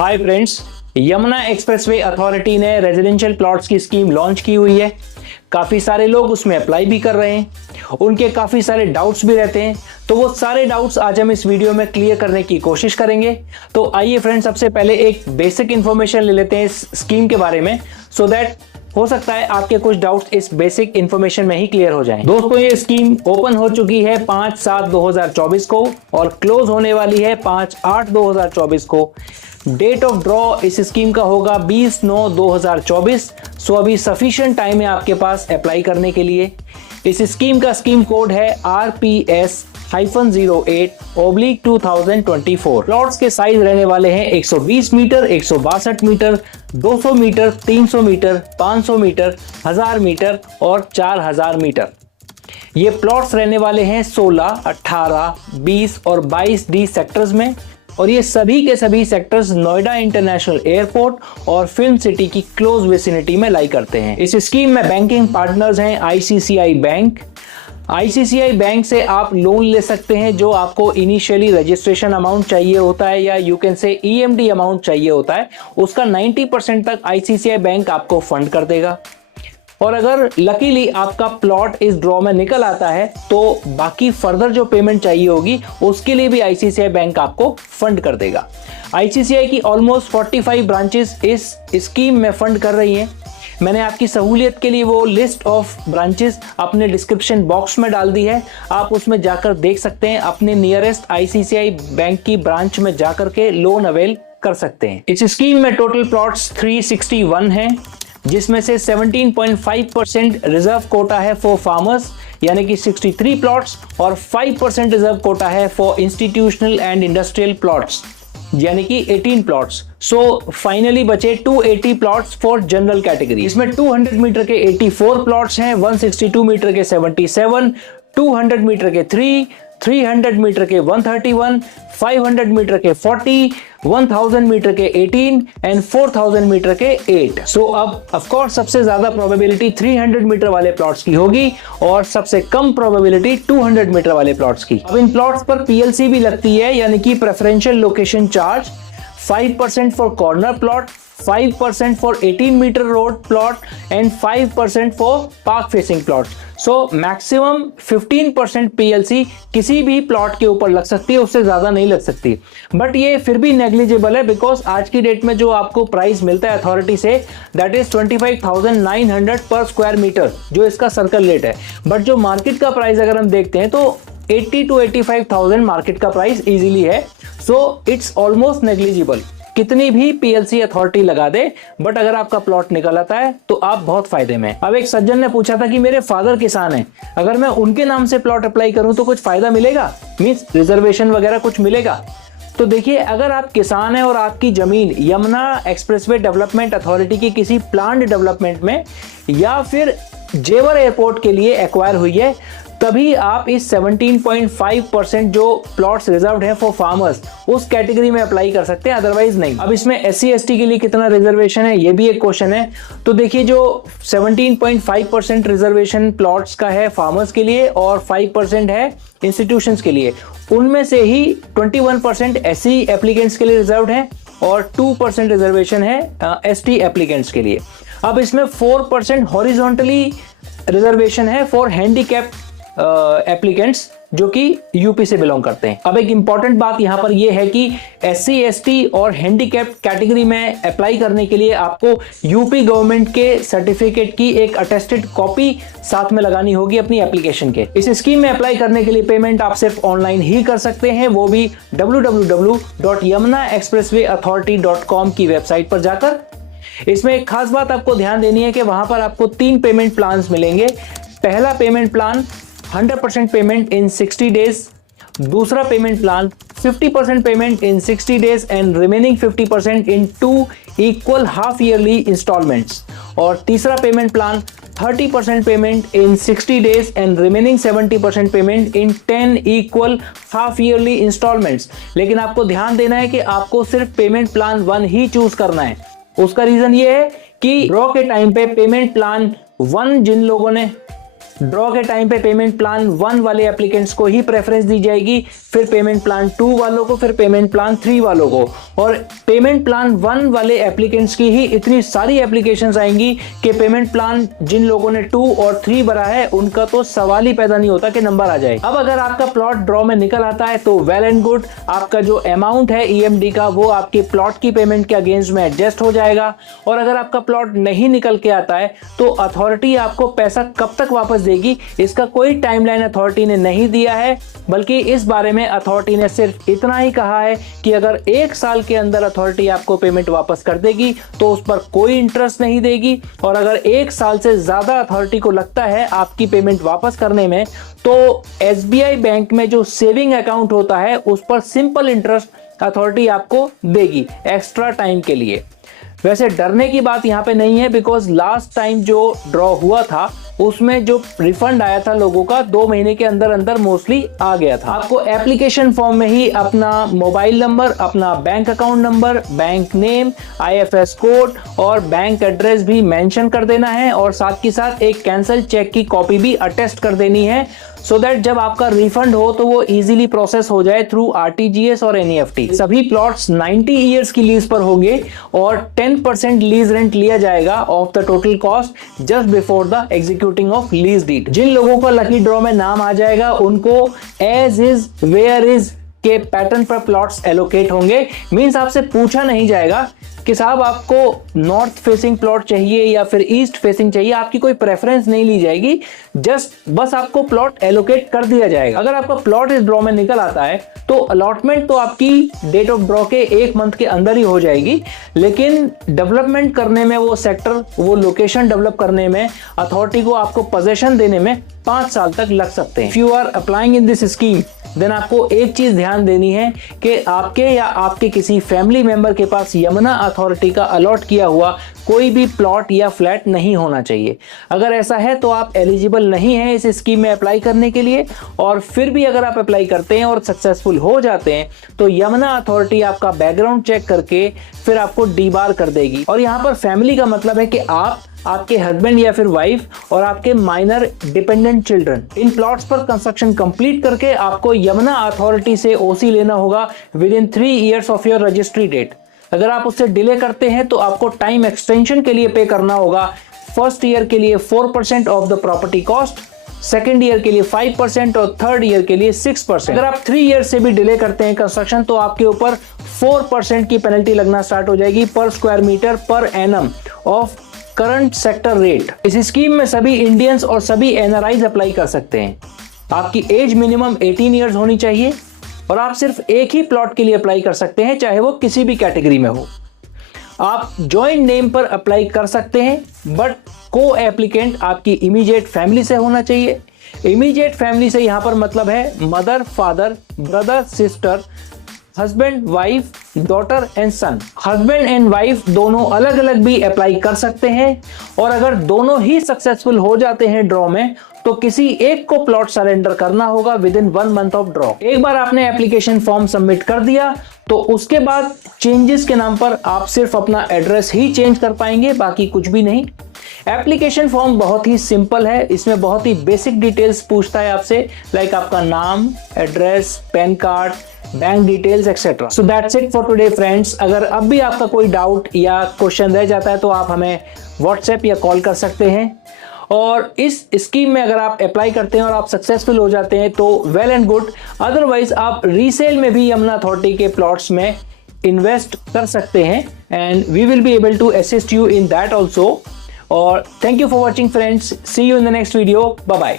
Hi friends, Yamuna expressway authority ने residential plots की scheme launch की हुई है। काफी सारे लोग उसमें अप्लाई भी कर रहे हैं। उनके काफी सारे डाउट्स भी रहते हैं, तो वो सारे डाउट्स आज हम इस वीडियो में क्लियर करने की कोशिश करेंगे। तो आइए फ्रेंड्स, सबसे पहले एक बेसिक इंफॉर्मेशन ले लेते हैं इस स्कीम के बारे में, सो दैट हो सकता है आपके कुछ डाउट्स इस बेसिक इंफॉर्मेशन में ही क्लियर हो जाएं। दोस्तों, ये स्कीम ओपन हो चुकी है 5/7/2024 को और क्लोज होने वाली है 5/8/2024 को। डेट ऑफ ड्रॉ इस स्कीम का होगा 20/9/2024। सो अभी सफिशिएंट टाइम है आपके पास अप्लाई करने के लिए। इस स्कीम का स्कीम कोड है RPS-08/2024। प्लॉट्स के साइज रहने वाले हैं 120 metre, 162 metre, 200 metre, 300 metre, 500 metre, 1000 metre और 4000 मीटर। ये प्लॉट्स रहने वाले हैं 16, 18, 20 और 22D सेक्टर्स में, और ये सभी के सभी सेक्टर्स नोएडा इंटरनेशनल एयरपोर्ट और फिल्म सिटी की क्लोज विसिनिटी में लाई करते हैं। इस स्कीम में बैंकिंग पार्टनर्स हैं आईसीसीआई बैंक। आईसीसीआई बैंक से आप लोन ले सकते हैं जो आपको इनिशियली रजिस्ट्रेशन अमाउंट चाहिए होता है, या you can say EMD amount चाहिए होता है, उसका 90% तक आईसीसीआई बैंक आपको फंड कर देगा। और अगर लकीली आपका प्लॉट इस ड्रॉ में निकल आता है तो बाकी फर्दर जो पेमेंट चाहिए होगी उसके लिए भी आईसीसीआई बैंक आपको फंड कर देगा। आईसीसीआई की ऑलमोस्ट 45 ब्रांचेस इस स्कीम में फंड कर रही हैं। मैंने आपकी सहूलियत के लिए वो लिस्ट ऑफ ब्रांचेस अपने डिस्क्रिप्शन बॉक्स में डाल दी है, आप उसमें जाकर देख सकते हैं। अपने नियरेस्ट आईसीसीआई बैंक की ब्रांच में जाकर के लोन अवेल कर सकते हैं। इस स्कीम में टोटल प्लॉट्स 361 हैं, जिसमें से 17.5% रिजर्व कोटा है फॉर फार्मर्स, यानी कि 63 प्लॉट्स, और 5% रिजर्व कोटा है for institutional and industrial plots, यानी कि 18 प्लॉट्स। सो फाइनली बचे 280 प्लॉट्स फॉर जनरल कैटेगरी। इसमें 200 मीटर के 84 प्लॉट्स हैं, 162 मीटर के 77, 200 मीटर के 3, 300 मीटर के 131, 500 मीटर के 40, 1000 मीटर के 18 एंड 4000 मीटर के 8। सो अब ऑफ कोर्स सबसे ज्यादा प्रोबेबिलिटी 300 मीटर वाले प्लॉट्स की होगी और सबसे कम प्रोबेबिलिटी 200 मीटर वाले प्लॉट्स की। अब इन प्लॉट्स पर पीएलसी भी लगती है, यानी कि preferential location charge. 5% for corner plot, 5% for 18 metre road plot and 5% for park facing plot. So maximum 15% PLC किसी भी प्लॉट के ऊपर लग सकती है, उससे ज्यादा नहीं लग सकती। बट ये फिर भी नेग्लिजिबल है, बिकॉज आज की डेट में जो आपको प्राइस मिलता है अथॉरिटी से, दैट इज 25,900 पर स्क्वायर मीटर, जो इसका सर्कल रेट है। बट जो मार्केट का प्राइस अगर हम देखते हैं तो 80 to 85,000 मार्केट का प्राइस इजीली है। सो इट्स ऑलमोस्ट नेग्लिजिबल, कितनी भी पीएलसी अथॉरिटी लगा दे, बट अगर आपका प्लॉट निकल आता है तो आप बहुत फायदे में। अब एक सज्जन ने पूछा था कि मेरे फादर किसान हैं, अगर मैं उनके नाम से प्लॉट अप्लाई करूं तो कुछ फायदा मिलेगा, मींस रिजर्वेशन वगैरह कुछ मिलेगा? तो देखिए, अगर आप किसान हैं और आपकी जमीन यमुना एक्सप्रेसवे डेवलपमेंट अथॉरिटी की किसी प्लान्ड डेवलपमेंट में या फिर जेवर एयरपोर्ट के लिए एक्वायर हुई है, तभी आप इस 17.5% जो प्लॉट्स रिजर्व्ड है फॉर फार्मर्स, उस कैटेगरी में अप्लाई कर सकते हैं, अदरवाइज नहीं। अब इसमें एससी एसटी के लिए कितना रिजर्वेशन है, ये भी एक क्वेश्चन है। तो देखिए, जो 17.5% रिजर्वेशन प्लॉट्स का है फार्मर्स के लिए और 5% है इंस्टीट्यूशंस के लिए, उनमें से ही 21% एससी एप्लीकेंट्स के लिए रिजर्व्ड है और 2% रिजर्वेशन है एसटी एप्लीकेंट्स के लिए। अब इसमें 4% हॉरिजॉन्टली रिजर्वेशन है फॉर हैंडीकैप एप्लीकेंट्स जो कि यूपी से बिलोंग करते हैं। अब एक इंपॉर्टेंट बात यहां पर यह है कि एससी एसटी और हैंडीकैप कैटेगरी में अप्लाई करने के लिए आपको यूपी गवर्नमेंट के सर्टिफिकेट की एक अटेस्टेड कॉपी साथ में लगानी होगी अपनी एप्लीकेशन के। इस स्कीम में अप्लाई करने के लिए पेमेंट आप सिर्फ ऑनलाइन ही कर सकते हैं, वो भी www.yamunaexpresswayauthority.com की वेबसाइट पर जाकर। इसमें एक खास बात आपको ध्यान देनी है कि वहां पर आपको 3 पेमेंट प्लान्स मिलेंगे। पहला payment plan 100% payment in 60 days, दूसरा payment plan 50% payment in 60 days and remaining 50% in 2 equal half yearly installments, और तीसरा payment plan 30% payment in 60 days and remaining 70% payment in 10 equal half yearly installments. लेकिन आपको ध्यान देना है कि आपको सिर्फ पेमेंट प्लान 1 ही चूज करना है। उसका रीजन ये है कि ड्रॉ के टाइम पे पेमेंट प्लान 1 जिन लोगों ने ड्रॉ के टाइम पे पेमेंट प्लान 1 वाले एप्लीकेंट्स को ही प्रेफरेंस दी जाएगी, फिर पेमेंट प्लान 2 वालों को, फिर पेमेंट प्लान 3 वालों को। और पेमेंट प्लान 1 वाले एप्लीकेंट्स की ही इतनी सारी एप्लीकेशंस आएंगी कि पेमेंट प्लान जिन लोगों ने 2 और 3 भरा है उनका तो सवाल ही पैदा नहीं होता कि नंबर आ जाए। अब अगर आपका प्लॉट ड्रॉ में निकल आता है तो वेल एंड गुड, आपका जो अमाउंट है EMD का वो आपके प्लॉट की पेमेंट के अगेंस्ट में एडजस्ट हो जाएगा। और अगर आपका प्लॉट नहीं निकल के आता है तो अथॉरिटी आपको पैसा कब तक वापस देगी, इसका कोई टाइमलाइन अथॉरिटी ने नहीं दिया है, बल्कि इस बारे में अथॉरिटी ने सिर्फ इतना ही कहा है कि अगर 1 साल के अंदर अथॉरिटी आपको पेमेंट वापस कर देगी तो उस पर कोई इंटरेस्ट नहीं देगी। और अगर 1 साल से ज्यादा अथॉरिटी को लगता है आपकी पेमेंट वापस करने में, तो SBI बैंक में जो सेविंग अकाउंट होता है उस पर सिंपल इंटरेस्ट अथॉरिटी आपको देगी एक्स्ट्रा टाइम के लिए। वैसे डरने की बात यहाँ पे नहीं है, बिकॉज लास्ट टाइम जो ड्रॉ हुआ था उसमें जो रिफंड आया था लोगों का 2 महीने के अंदर अंदर मोस्टली आ गया था। आपको एप्लीकेशन फॉर्म में ही अपना मोबाइल नंबर, अपना bank account number, bank name, IFS code और बैंक एड्रेस भी मेंशन कर देना है, और साथ ही साथ एक कैंसल चेक की कॉपी भी अटेस्ट कर देनी है, सो दैट जब आपका रिफंड हो तो वो इजीली प्रोसेस हो जाए थ्रू RTGS और NEFT। सभी प्लॉट्स 90 ईयर्स की लीज पर होंगे और 10% लीज रेंट लिया जाएगा off the total cost just before the executing of lease deed. जिन लोगों का लकी ड्रॉ में नाम आ जाएगा उनको एज इज वेयर इज के पैटर्न पर प्लॉट्स एलोकेट होंगे। मींस आपसे पूछा नहीं जाएगा कि साहब आपको नॉर्थ फेसिंग प्लॉट चाहिए या फिर ईस्ट फेसिंग चाहिए, आपकी कोई प्रेफरेंस नहीं ली जाएगी, बस आपको प्लॉट एलोकेट कर दिया जाएगा। अगर आपका प्लॉट इस ड्रॉ में निकल आता है तो अलॉटमेंट तो आपकी डेट ऑफ ड्रॉ के 1 मंथ के अंदर ही हो जाएगी, लेकिन डेवलपमेंट करने में वो सेक्टर, वो लोकेशन डेवलप करने में अथॉरिटी को आपको पोजीशन देने में 5 साल तक लग सकते हैं। If you are applying in this scheme then आपको एक चीज ध्यान देनी है कि आपके या आपके किसी फैमिली मेंबर के पास यमुना अथॉरिटी का अलॉट किया हुआ कोई भी प्लॉट या फ्लैट नहीं होना चाहिए। अगर ऐसा है तो आप एलिजिबल नहीं हैं इस स्कीम में अप्लाई करने के लिए, और फिर भी अगर आप अप्लाई करते हैं और सक्सेसफुल हो जाते हैं तो यमुना अथॉरिटी आपका बैकग्राउंड चेक करके फिर आपको डीबार कर देगी। और यहाँ पर फैमिली का मतलब है कि आप, आपके हस्बैंड या फिर वाइफ और आपके माइनर डिपेंडेंट चिल्ड्रन। इन प्लॉट्स पर कंस्ट्रक्शन कंप्लीट करके आपको यमुना अथॉरिटी से OC लेना होगा within 3 years of your registry date. अगर आप उससे डिले करते हैं तो आपको टाइम एक्सटेंशन के लिए पे करना होगा। फर्स्ट ईयर के लिए 4% of the property cost, second year के लिए 5% और थर्ड ईयर के लिए 6%। अगर आप 3 ईयर से भी डिले करते हैं कंस्ट्रक्शन तो आपके ऊपर 4% की पेनल्टी लगना स्टार्ट हो जाएगी पर स्क्वायर मीटर पर एनम ऑफ करंट सेक्टर रेट। इस स्कीम में सभी इंडियंस और सभी NRIs अप्लाई कर सकते हैं। आपकी एज मिनिमम 18 ईयर्स होनी चाहिए और आप सिर्फ एक ही प्लॉट के लिए अप्लाई कर सकते हैं, चाहे वो किसी भी कैटेगरी में हो। आप जॉइंट नेम पर अप्लाई कर सकते हैं, बट को एप्लीकेंट आपकी इमीडिएट फैमिली से होना चाहिए। इमीडिएट फैमिली से यहां पर मतलब है mother, father, brother, sister, husband, wife, daughter and son. Husband and wife दोनों अलग अलग भी अप्लाई कर सकते हैं, और अगर दोनों ही सक्सेसफुल हो जाते हैं ड्रॉ में तो किसी एक को प्लॉट सरेंडर करना होगा with in 1 month of draw. एक बार आपने एप्लीकेशन फॉर्म सबमिट कर दिया तो उसके बाद चेंजेस के नाम पर आप सिर्फ अपना एड्रेस ही चेंज कर पाएंगे, बाकी कुछ भी नहीं। एप्लीकेशन फॉर्म बहुत ही सिंपल है, इसमें बहुत ही बेसिक डिटेल्स पूछता है आपसे, लाइक आपका नाम, address, pan card, bank details etcetera. So that's it for today friends. अगर अब भी आपका कोई डाउट या क्वेश्चन रह जाता है तो आप हमें व्हाट्सएप या कॉल कर सकते हैं। और इस स्कीम में अगर आप अप्लाई करते हैं और आप सक्सेसफुल हो जाते हैं तो वेल एंड गुड, अदरवाइज आप रीसेल में भी यमुना अथॉरिटी के प्लॉट्स में इन्वेस्ट कर सकते हैं, and we will be able to assist you in that also. और thank you for watching friends, see you in the next video, bye bye.